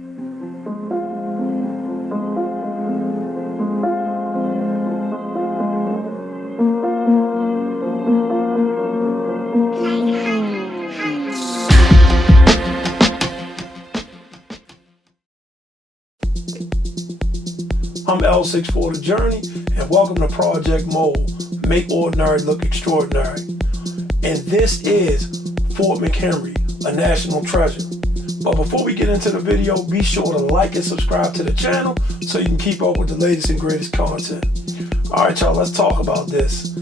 I'm L64 The Journey, and welcome to Project M.O.L.E, Make Ordinary Look Extraordinary. And this is Fort McHenry, a national treasure. But before we get into the video, be sure to like and subscribe to the channel so you can keep up with the latest and greatest content. Alright y'all, let's talk about this.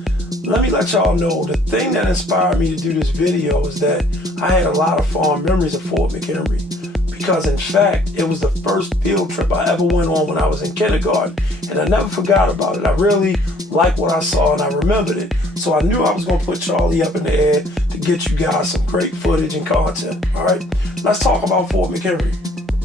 Let me let y'all know, the thing that inspired me to do this video is that I had a lot of fond memories of Fort McHenry. Because in fact, it was the first field trip I ever went on when I was in kindergarten, and I never forgot about it. I really liked what I saw and I remembered it. So I knew I was going to put Charlie up in the air to get you guys some great footage and content. Alright, let's talk about Fort McHenry.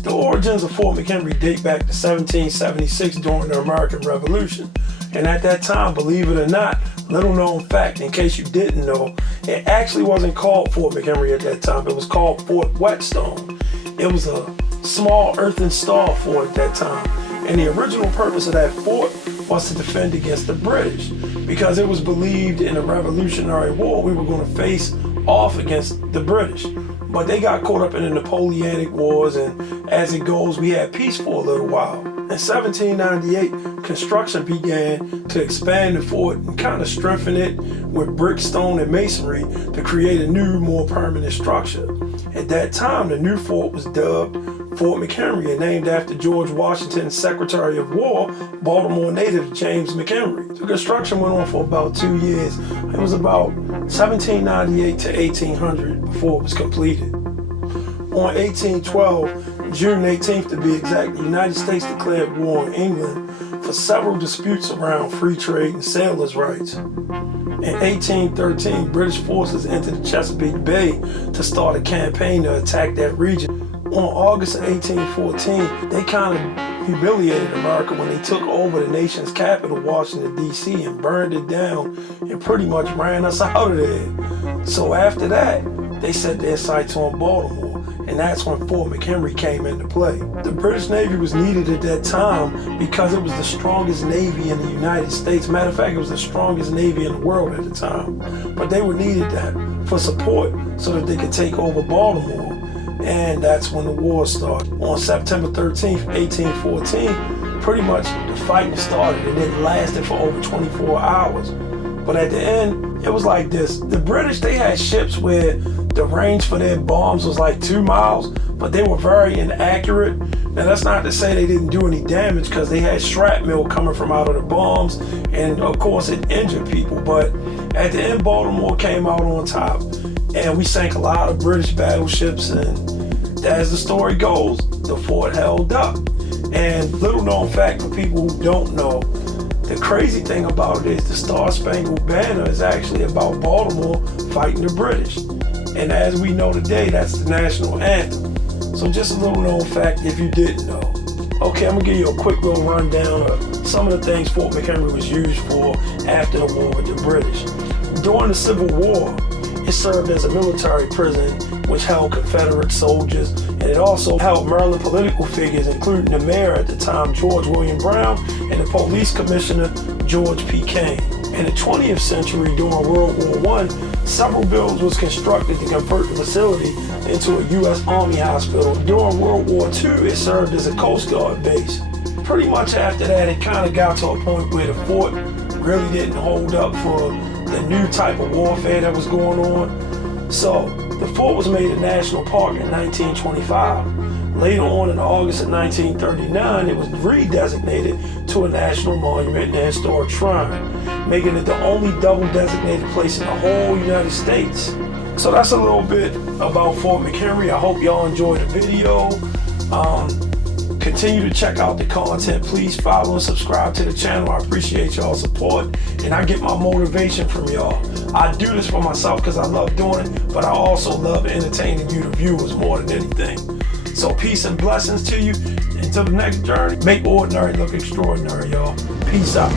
The origins of Fort McHenry date back to 1776 during the American Revolution. And at that time, believe it or not, little known fact, in case you didn't know, it actually wasn't called Fort McHenry at that time. It was called Fort Whetstone. It was a small earthen stall fort at that time. And the original purpose of that fort was to defend against the British, because it was believed in the Revolutionary War we were going to face off against the British. But they got caught up in the Napoleonic Wars, and as it goes, we had peace for a little while. In 1798, construction began to expand the fort and kind of strengthen it with brick, stone, and masonry to create a new, more permanent structure. At that time, the new fort was dubbed Fort McHenry and named after George Washington's Secretary of War, Baltimore native James McHenry. The construction went on for about 2 years. It was about 1798 to 1800 before it was completed. On 1812, June 18th to be exact, the United States declared war on England for several disputes around free trade and sailors' rights. In 1813, British forces entered Chesapeake Bay to start a campaign to attack that region. On August of 1814, they kind of humiliated America when they took over the nation's capital, Washington, D.C., and burned it down and pretty much ran us out of there. So after that, they set their sights on Baltimore. And that's when Fort McHenry came into play. The British Navy was needed at that time because it was the strongest Navy in the United States. Matter of fact, it was the strongest Navy in the world at the time. But they were needed that for support so that they could take over Baltimore. And that's when the war started. On September 13th, 1814, pretty much the fighting started, and it lasted for over 24 hours. But at the end, it was like this. The British, they had ships where the range for their bombs was like 2 miles, but they were very inaccurate. Now that's not to say they didn't do any damage, because they had shrapnel coming from out of the bombs, and of course it injured people. But at the end, Baltimore came out on top, and we sank a lot of British battleships, and as the story goes, the fort held up. And little known fact for people who don't know, the crazy thing about it is the Star-Spangled Banner is actually about Baltimore fighting the British. And as we know today, that's the national anthem. So just a little known fact if you didn't know. Okay, I'm gonna give you a quick little rundown of some of the things Fort McHenry was used for after the war with the British. During the Civil War, it served as a military prison which held Confederate soldiers, and it also held Maryland political figures, including the mayor at the time, George William Brown, and the police commissioner, George P. Kane. In the 20th century, during World War I, several buildings was constructed to convert the facility into a U.S. Army hospital. During World War II, it served as a Coast Guard base. Pretty much after that, it kind of got to a point where the fort really didn't hold up for the new type of warfare that was going on. So the fort was made a national park in 1925. Later on in August of 1939, it was redesignated to a national monument and a historic shrine, making it the only double designated place in the whole United States. So that's a little bit about Fort McHenry. I hope y'all enjoyed the video. Continue to check out the content. Please follow and subscribe to the channel. I appreciate y'all's support, and I get my motivation from y'all. I do this for myself because I love doing it, but I also love entertaining you, the viewers, more than anything. So peace and blessings to you. Until the next journey, make ordinary look extraordinary, y'all. Peace out.